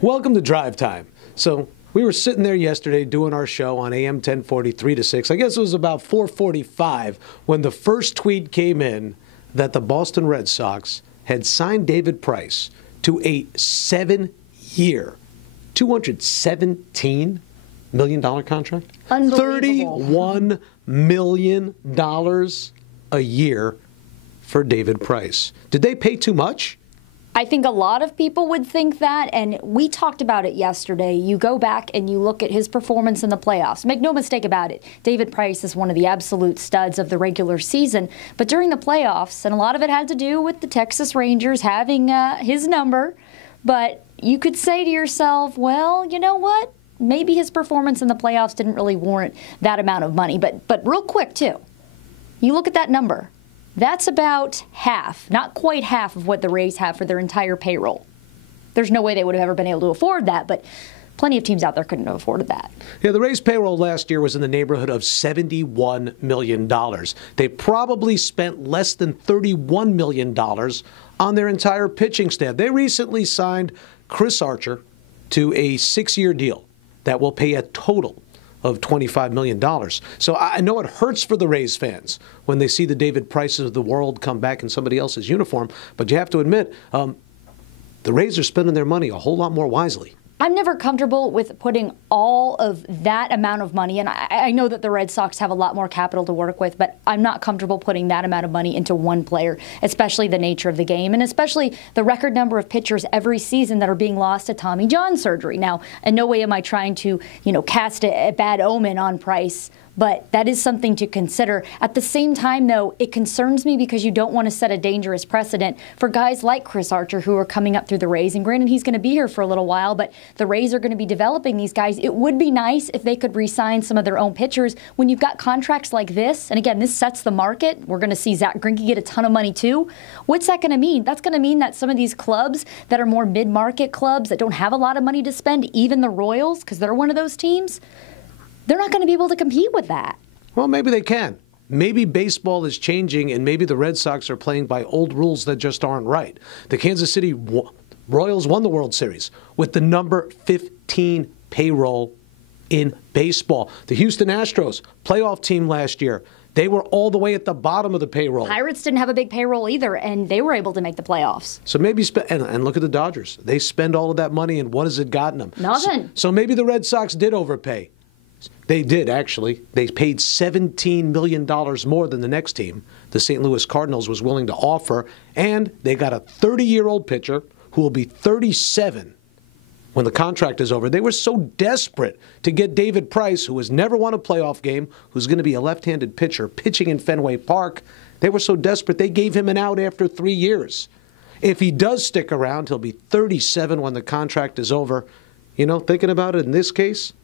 Welcome to Drive Time. So we were sitting there yesterday doing our show on AM 1040, 3 to 6. I guess it was about 4:45 when the first tweet came in that the Boston Red Sox had signed David Price to a 7-year, $217 million contract. Unbelievable. $31 million a year for David Price. Did they pay too much? I think a lot of people would think that, and we talked about it yesterday. You go back and you look at his performance in the playoffs. Make no mistake about it, David Price is one of the absolute studs of the regular season. But during the playoffs, and a lot of it had to do with the Texas Rangers having his number, but you could say to yourself, well, you know what? Maybe his performance in the playoffs didn't really warrant that amount of money. But real quick, too, you look at that number. That's about half, not quite half of what the Rays have for their entire payroll. There's no way they would have ever been able to afford that, but plenty of teams out there couldn't have afforded that. Yeah, the Rays' payroll last year was in the neighborhood of $71 million. They probably spent less than $31 million on their entire pitching staff. They recently signed Chris Archer to a 6-year deal that will pay a total of $25 million. So I know it hurts for the Rays fans when they see the David Prices of the world come back in somebody else's uniform, but you have to admit, the Rays are spending their money a whole lot more wisely. I'm never comfortable with putting all of that amount of money, and I know that the Red Sox have a lot more capital to work with, but I'm not comfortable putting that amount of money into one player, especially the nature of the game, and especially the record number of pitchers every season that are being lost to Tommy John surgery. Now, in no way am I trying to, cast a bad omen on Price, but that is something to consider. At the same time, though, it concerns me because you don't want to set a dangerous precedent for guys like Chris Archer who are coming up through the Rays. And granted, he's going to be here for a little while, but the Rays are going to be developing these guys. It would be nice if they could re-sign some of their own pitchers when you've got contracts like this. And again, this sets the market. We're going to see Zach Greinke get a ton of money too. What's that going to mean? That's going to mean that some of these clubs that are more mid-market clubs that don't have a lot of money to spend, even the Royals, because they're one of those teams, they're not going to be able to compete with that. Well, maybe they can. Maybe baseball is changing, and maybe the Red Sox are playing by old rules that just aren't right. The Kansas City Royals won the World Series with the number 15 payroll in baseball. The Houston Astros, playoff team last year, they were all the way at the bottom of the payroll. Pirates didn't have a big payroll either, and they were able to make the playoffs. So maybe, and look at the Dodgers. They spend all of that money, and what has it gotten them? Nothing. So maybe the Red Sox did overpay. They did, actually. They paid $17 million more than the next team the St. Louis Cardinals was willing to offer, and they got a 30-year-old pitcher who will be 37 when the contract is over. They were so desperate to get David Price, who has never won a playoff game, who's going to be a left-handed pitcher pitching in Fenway Park. They were so desperate, they gave him an out after 3 years. If he does stick around, he'll be 37 when the contract is over. Thinking about it in this case,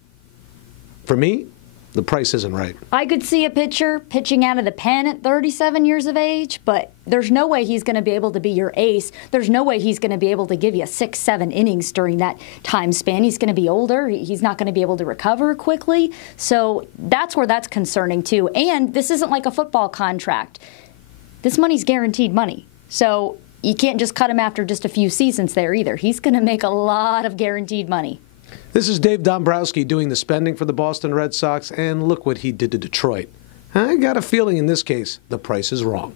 for me, the price isn't right. I could see a pitcher pitching out of the pen at 37 years of age, but there's no way he's going to be able to be your ace. There's no way he's going to be able to give you 6-7 innings during that time span. He's going to be older. He's not going to be able to recover quickly. So that's where that's concerning, too. And this isn't like a football contract. This money's guaranteed money. So you can't just cut him after just a few seasons there either. He's going to make a lot of guaranteed money. This is Dave Dombrowski doing the spending for the Boston Red Sox, and look what he did to Detroit. I got a feeling in this case the price is wrong.